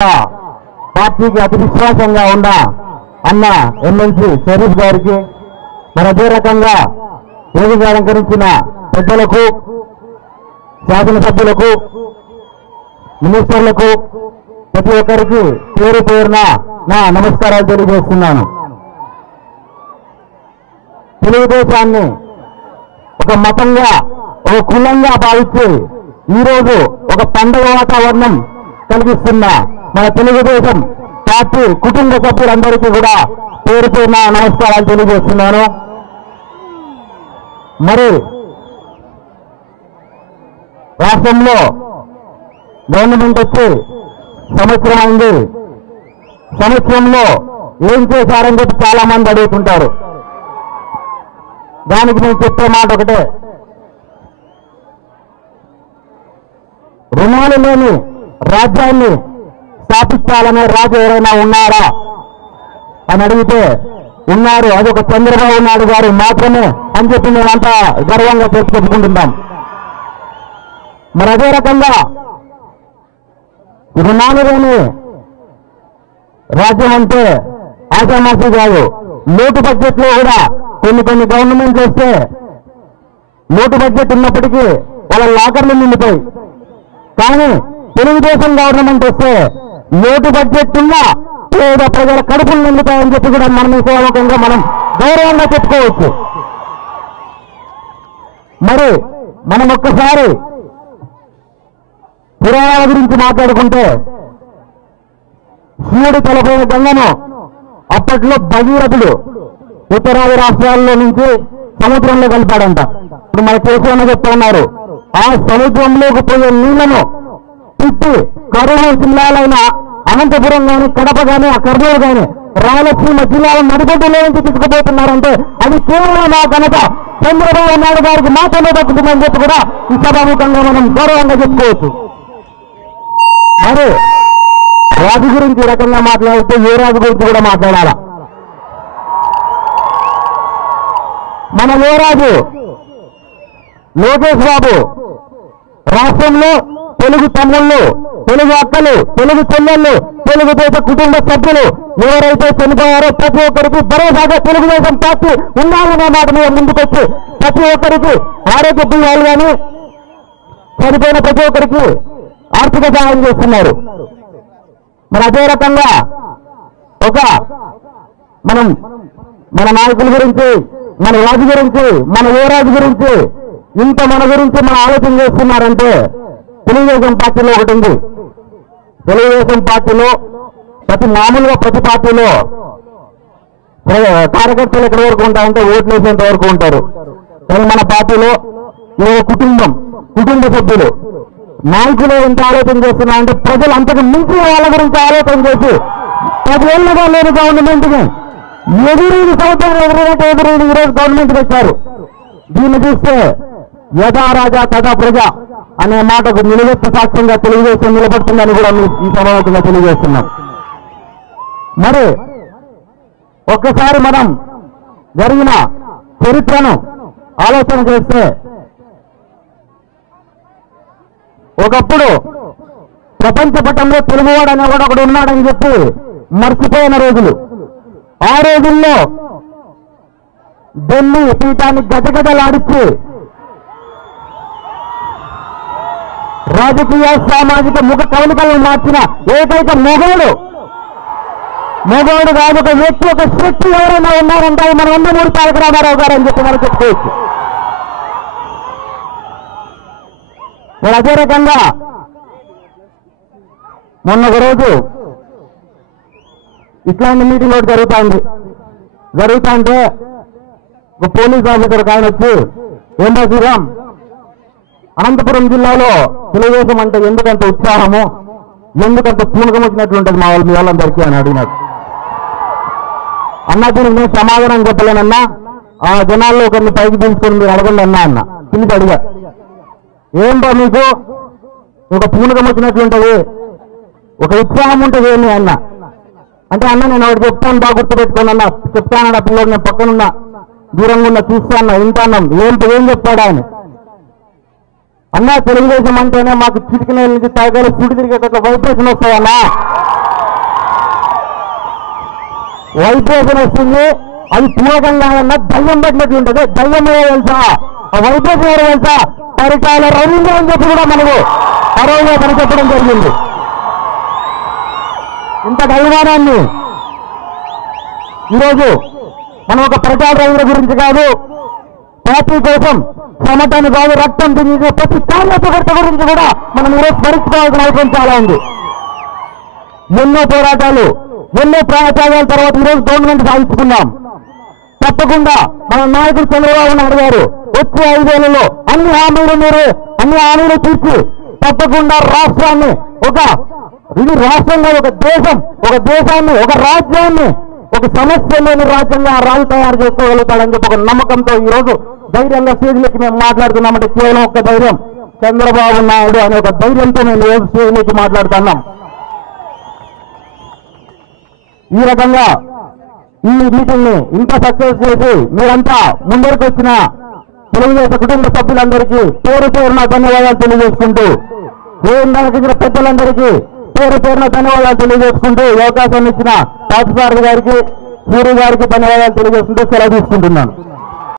పార్టీకి అతి విశ్వాసంగా ఉన్న అన్న ఎమ్మెల్సీ షరీఫ్ గారికి, మరి అదే రకంగా వేదిక అలంకరించిన పెద్దలకు, శాసనసభ్యులకు, మినిస్టర్లకు, ప్రతి ఒక్కరికి పేరు పేరున నా నమస్కారాలు తెలియజేస్తున్నాను. తెలుగుదేశాన్ని ఒక మతంగా, ఒక కులంగా భావించి ఈరోజు ఒక పండుగ వాతావరణం కలిగిస్తున్న మన తెలుగుదేశం పార్టీ కుటుంబ సభ్యులందరికీ కూడా పేరు పేరున నమస్కారాలు తెలియజేస్తున్నాను. మరి రాష్ట్రంలో గవర్నమెంట్ వచ్చి సంవత్సరం అయింది. సంవత్సరంలో ఏం చేశారని చెప్పి చాలా మంది అడుగుతుంటారు. దానికి నేను చెప్పే మాట ఒకటే, రుణాలు లేని రాజ్యాన్ని స్థాపించాలనే రాజు ఎవరైనా ఉన్నారా అని అడిగితే ఉన్నారు, అదొక చంద్రబాబు నాయుడు గారు మాత్రమే అని చెప్పి మేమంతా గర్వంగా చెప్పుకుంటున్నాం. మరి అదే రకంగా రుణాలు లేని రాజ్యం అంటే ఆశామాషి కాదు. లోటు బడ్జెట్ లో కూడా కొన్ని గవర్నమెంట్ వస్తే లోటు బడ్జెట్ ఉన్నప్పటికీ వాళ్ళ లాకర్లు నిండిపోయి, కానీ తెలుగుదేశం గవర్నమెంట్ వస్తే లోటు బడ్జెట్ ఉన్నా పేద ప్రజల కడుపులు నిండుతాయని చెప్పి కూడా మనం సేవకంగా మనం గౌరవంగా చెప్పుకోవచ్చు. మరి మనం ఒక్కసారి పురాణాల గురించి మాట్లాడుకుంటే, శివుడు తలపోయిన గంగను అప్పట్లో భగీరథుడు ఉత్తరాది రాష్ట్రాల్లో నుంచి సముద్రంలో కలిపాడంట. ఇప్పుడు మన కేశవన్న చెప్తా ఉన్నారు, ఆ సముద్రంలోకి పోయే నీళ్లను తిప్పి కరువు జిల్లాలైన అనంతపురం కానీ, కడప కానీ, ఆ కర్నూలు కానీ, రాయలసీమ జిల్లాల నడిగొడ్డులో నుంచి తీసుకుపోతున్నారంటే అది కేవలం ఆ ఘనత చంద్రబాబు నాయుడు గారికి మాత్రమే దక్కుతుందని చెప్పి కూడా ఈ సభాముఖంగా మనం గౌరవంగా చెప్పుకోవచ్చు. మరి రాజు గురించి ఈ రకంగా మాట్లాడితే ఏ రాజు గురించి కూడా మాట్లాడాలా? మన ఏ రాజు లోకేష్ బాబు రాష్ట్రంలో తెలుగు తమ్ముళ్ళు, తెలుగు అక్కలు, తెలుగు చెల్లెళ్ళు, తెలుగుదేశ కుటుంబ సభ్యులు ఎవరైతే చనిపోయారో ప్రతి ఒక్కరికి భరోసాగా తెలుగుదేశం పార్టీ ఉండాలనే మాట మీద ముందుకొచ్చి ప్రతి ఒక్కరికి ఆరోగ్య బియ్యాలు కానీ, చనిపోయిన ప్రతి ఒక్కరికి ఆర్థిక సహాయం చేస్తున్నారు. మరి అదే రకంగా మన నాయకుల గురించి, మన రాజు గురించి, మన ఏ రాజు గురించి ఇంత మన గురించి మనం ఆలోచన చేస్తున్నారంటే తెలుగుదేశం పార్టీలో ఒకటి ఉంది. తెలుగుదేశం పార్టీలో మామూలుగా ప్రతి పార్టీలో కార్యకర్తలు ఎక్కడి వరకు ఉంటారంటే ఓట్లు వేసేంత వరకు ఉంటారు. కానీ మన పార్టీలో కుటుంబ సభ్యులు నాయకులు ఎంత ఆలోచన చేస్తున్నారంటే ప్రజలు అంతకు మించి వాళ్ళ గురించి ఆలోచన చేసి 10 ఏళ్ళుగా లేని గవర్నమెంట్ని ఎదురు సంవత్సరం ఎదురైనట్టు ఈరోజు గవర్నమెంట్ పెట్టారు. దీన్ని చూస్తే యథా రాజా తథా ప్రజ అనే మాటకు నిలువెత్తు సాక్ష్యంగా తెలుగుదేశం నిలబడుతుందని కూడా ఈ సమావేశంగా తెలియజేస్తున్నాం. మరి ఒక్కసారి మనం జరిగిన చరిత్రను ఆలోచన చేస్తే, ఒకప్పుడు ప్రపంచ పటంలో తెలుగువాడు అనేవాడు ఒకడు ఉన్నాడని చెప్పి మర్చిపోయిన రోజులు. ఆ రోజుల్లో ఢిల్లీ పీఠాన్ని గజగజలాడించి రాజకీయ సామాజిక ముఖ కవలికలను మార్చిన ఏకైక మొగోడు కాదు ఒక వ్యక్తి, ఒక శక్తి ఎవరైనా ఉన్నారంటే మన నందమూరి తారక రామారావు గారు అని చెప్పి మనం చెప్పుకోవచ్చు. మరి అదే రకంగా మొన్న ఒక రోజు ఇట్లాంటి మీటింగ్ ఒకటి జరుగుతుంటే ఒక పోలీస్ ఆఫీసర్ ఆయన వచ్చి, ఏంటో శ్రీరామ్, అనంతపురం జిల్లాలో తెలుగుదేశం అంటే ఎందుకంత ఉత్సాహము, ఎందుకంత పూనకం వచ్చినట్లుంటుంది మీ వాళ్ళందరికీ అని అడిగినాడు. అన్నా దీనికి నేను సమాధానం చెప్పలేనన్నా, ఆ జనాల్లో ఒకరిని పైకి తీసుకొని మీరు అడగండి అన్న పిలిచి అడిగా, ఏంటో మీకు ఒక పూనకం వచ్చినట్లుంటది, ఒక ఉత్సాహం ఉంటుంది ఏమి అన్న అంటే, అన్న నేను ఒకటి చెప్తాను, బాగా గుర్తుపెట్టుకోండి అన్న, చెప్తానన్నా పిల్లలు, నేను పక్కనున్నా, దూరంగా ఉన్నా, చూస్తాను, వింటాన్నాం, ఏం చెప్తాడా అని. అన్నా తెలుగుదేశం అంటేనే మాకు చిటికిన నుంచి తాగాలి చుడి తిరిగేటట్టు వైబ్రేషన్ వస్తాయన్నా, వైబ్రేషన్ వస్తుంది. అది తీయకంగా అన్నా దయ్యం పట్టినట్టు ఉంటుంది. దయ్యం తెలుసా, ఆ వైబ్రేషన్ ఎవరు తెలుసా, పరికాల రవీంద్ర అని చెప్పి కూడా మనకు పరవగా పనిచెప్పడం జరిగింది. ఇంత దైవానాన్ని ఈరోజు మనం ఒక పరికాల రవీంద్ర గురించి కాదు, పార్టీ కోసం సమతాన్ని కాదు, రక్తం తిరిగి ప్రతి కార్యకర్త గురించి కూడా మనం ఈరోజు స్మరించుకోవాల్సిన అవసరం చాలా ఉంది. ఎన్నో పోరాటాలు, ఎన్నో ప్రాణత్యాగాల తర్వాత ఈరోజు గవర్నమెంట్ సాధించుకున్నాం. తప్పకుండా మన నాయకుడు చంద్రబాబు నాయుడు గారు వచ్చే 5 ఏళ్లలో అన్ని హామీలు తీర్చి తప్పకుండా రాష్ట్రాన్ని ఇది రాష్ట్రంగా ఒక దేశాన్ని, ఒక రాజ్యాన్ని, ఒక సమస్య లేని రాజ్యంగా రాజు తయారు చేసుకోగలుగుతాడని చెప్పి ఒక నమ్మకంతో ఈరోజు ధైర్యంగా స్టేజ్లకి మేము మాట్లాడుతున్నామంటే కేవలం ఒక ధైర్యం, చంద్రబాబు నాయుడు అనే ఒక ధైర్యంతో మేము స్టేజ్లకి మాట్లాడుతున్నాం. ఈ రకంగా ఈ మీటింగ్ ని ఇంత సక్సెస్ చేసి మీరంతా ముందరికి వచ్చిన తెలుగుదేశం కుటుంబ సభ్యులందరికీ పేరు పేరున ధన్యవాదాలు తెలియజేసుకుంటూ, వేదిక పెద్దలందరికీ పేరు పేరున ధన్యవాదాలు తెలియజేసుకుంటూ, అవకాశం ఇచ్చిన పార్థసారథి గారికి, సూర్య గారికి ధన్యవాదాలు తెలియజేసుకుంటూ సెలవు తీసుకుంటున్నాను.